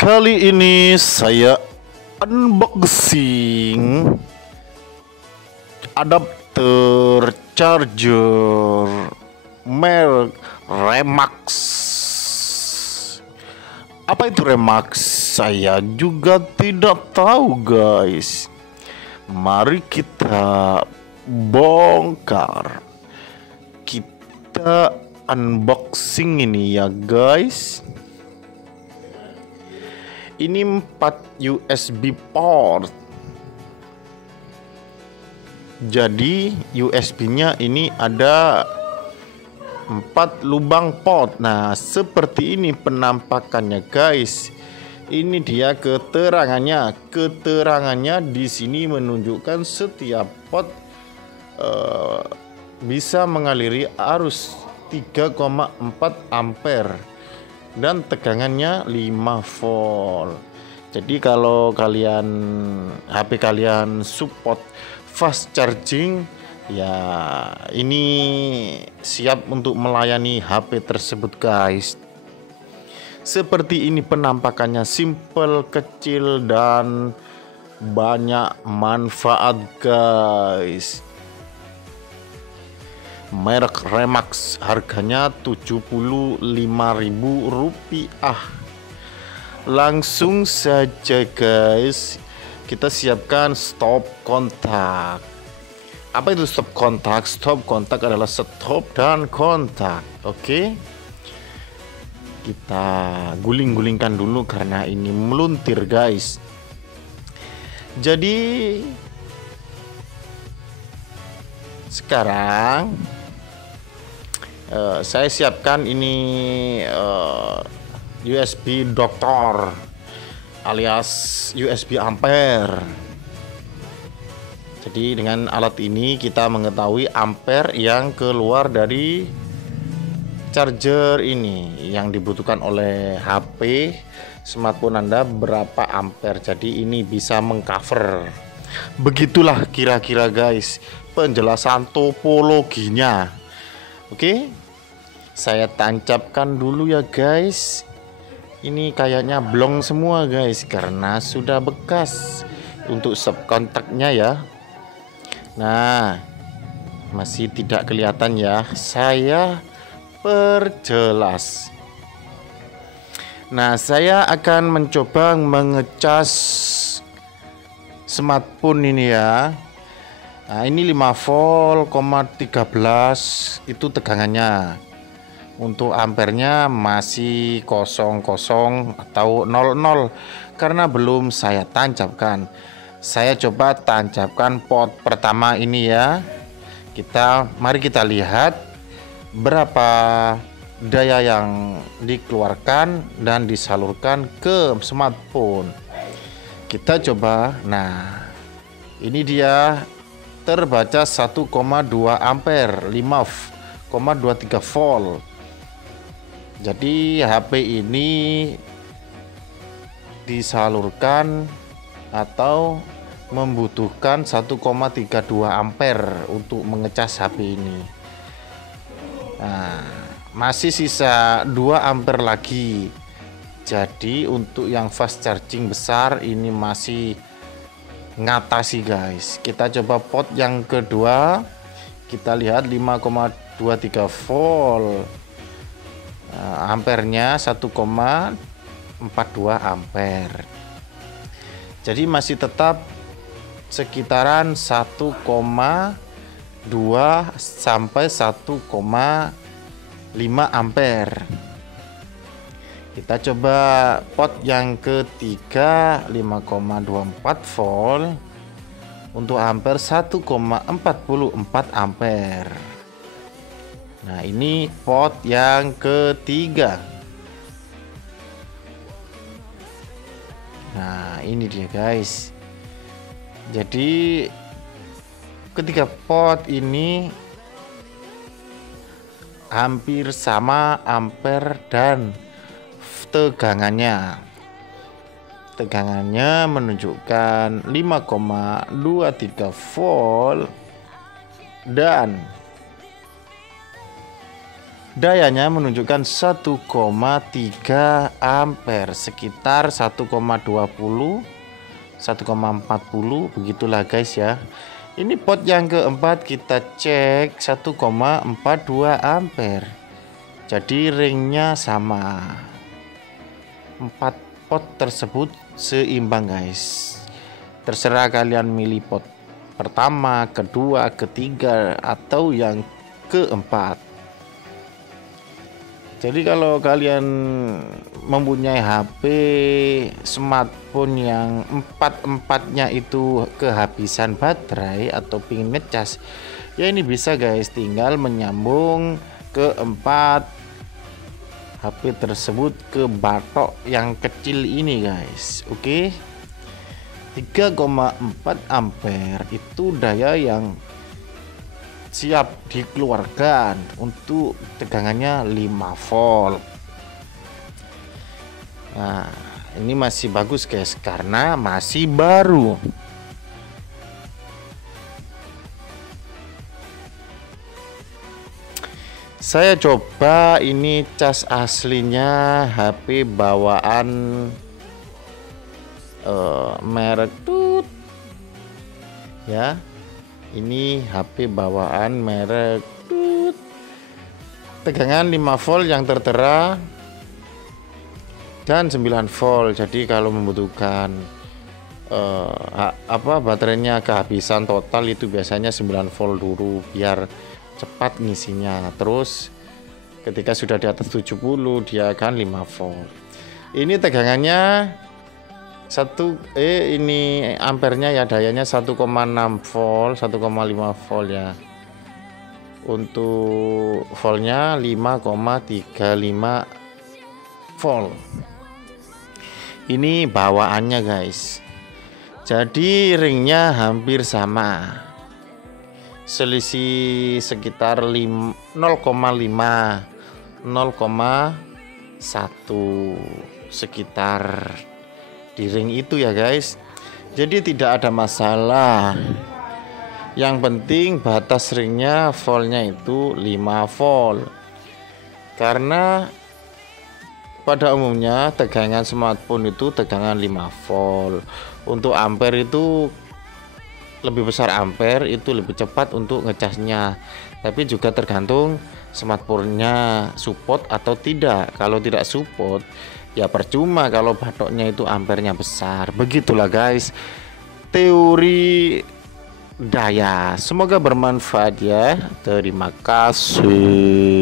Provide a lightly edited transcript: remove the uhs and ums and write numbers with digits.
Kali ini saya unboxing adapter charger merek Remax. Apa itu Remax? Saya juga tidak tahu, guys. Mari kita bongkar. Kita unboxing ini ya, guys. Ini 4 USB port. Jadi USB-nya ini ada 4 lubang port. Nah, seperti ini penampakannya, guys. Ini dia keterangannya. Keterangannya di sini menunjukkan setiap port bisa mengaliri arus 3,4 ampere. Dan tegangannya 5 volt. Jadi kalau HP kalian support fast charging, ya ini siap untuk melayani HP tersebut, guys. Seperti ini penampakannya, simple, kecil, dan banyak manfaat, guys. Merek Remax, harganya Rp75.000. Langsung saja, guys, kita siapkan stop kontak. Apa itu stop kontak? Stop kontak adalah stop dan kontak. Oke, kita guling-gulingkan dulu karena ini meluntir, guys. Jadi sekarang saya siapkan ini USB doktor alias USB ampere. Jadi dengan alat ini kita mengetahui ampere yang keluar dari charger ini yang dibutuhkan oleh HP smartphone Anda berapa ampere. Jadi ini bisa mengcover. Begitulah kira-kira, guys, penjelasan topologinya. Oke, saya tancapkan dulu ya, guys. Ini kayaknya blong semua, guys, karena sudah bekas untuk stop kontaknya ya. Nah, masih tidak kelihatan ya, saya perjelas. Nah, saya akan mencoba mengecas smartphone ini ya. Nah, ini 5 volt, 13 itu tegangannya. Untuk ampernya masih 00 atau 00 karena belum saya tancapkan. Saya coba tancapkan port pertama ini ya. Mari kita lihat berapa daya yang dikeluarkan dan disalurkan ke smartphone. Kita coba. Nah, ini dia terbaca 1,2 ampere, 5,23 volt. Jadi HP ini disalurkan atau membutuhkan 1,32 ampere untuk mengecas HP ini. Nah, masih sisa 2 ampere lagi. Jadi untuk yang fast charging besar ini masih ngatasi, guys. Kita coba port yang kedua. Kita lihat 5,23 volt. Nah, ampernya 1,42 ampere. Jadi masih tetap sekitaran 1,2 sampai 1,5 ampere. Kita coba pot yang ketiga 5,24 volt untuk ampere 1,44 ampere. Nah, ini pot yang ketiga. Nah, ini dia, guys. Jadi ketiga pot ini hampir sama ampere dan tegangannya. Tegangannya menunjukkan 5,23 volt dan Dayanya menunjukkan 1,3 ampere, sekitar 1,20 1,40 begitulah guys ya. Ini pot yang keempat kita cek 1,42 ampere. Jadi ringnya sama. 4 pot tersebut seimbang guys. Terserah kalian milih pot pertama, kedua, ketiga, atau yang keempat. Jadi kalau kalian mempunyai HP smartphone yang empatnya itu kehabisan baterai atau pingin ngecas, ya ini bisa guys, tinggal menyambung keempat HP tersebut ke batok yang kecil ini guys. Oke. 3,4 ampere itu daya yang siap dikeluarkan untuk tegangannya 5 volt. Nah, ini masih bagus guys karena masih baru. Saya coba ini cas aslinya HP bawaan merek tut ya. Ini HP bawaan merek tut. Tegangan 5 volt yang tertera dan 9 volt. Jadi kalau membutuhkan baterainya kehabisan total itu biasanya 9 volt dulu biar cepat ngisinya. Terus ketika sudah di atas 70 dia akan 5 volt. Ini tegangannya ini ampernya ya, dayanya 1,6 volt, 1,5 volt ya. Untuk voltnya 5,35 volt. Ini bawaannya guys. Jadi ringnya hampir sama. Selisih sekitar 0,5 0,1 sekitar di ring itu ya guys. Jadi tidak ada masalah. Yang penting batas ringnya voltnya itu 5 volt. Karena pada umumnya tegangan smartphone itu tegangan 5 volt. Untuk ampere itu lebih besar, ampere itu lebih cepat untuk ngecasnya. Tapi juga tergantung smartphone-nya support atau tidak. Kalau tidak support ya percuma kalau batoknya itu ampernya besar. Begitulah guys teori daya. Semoga bermanfaat ya. Terima kasih.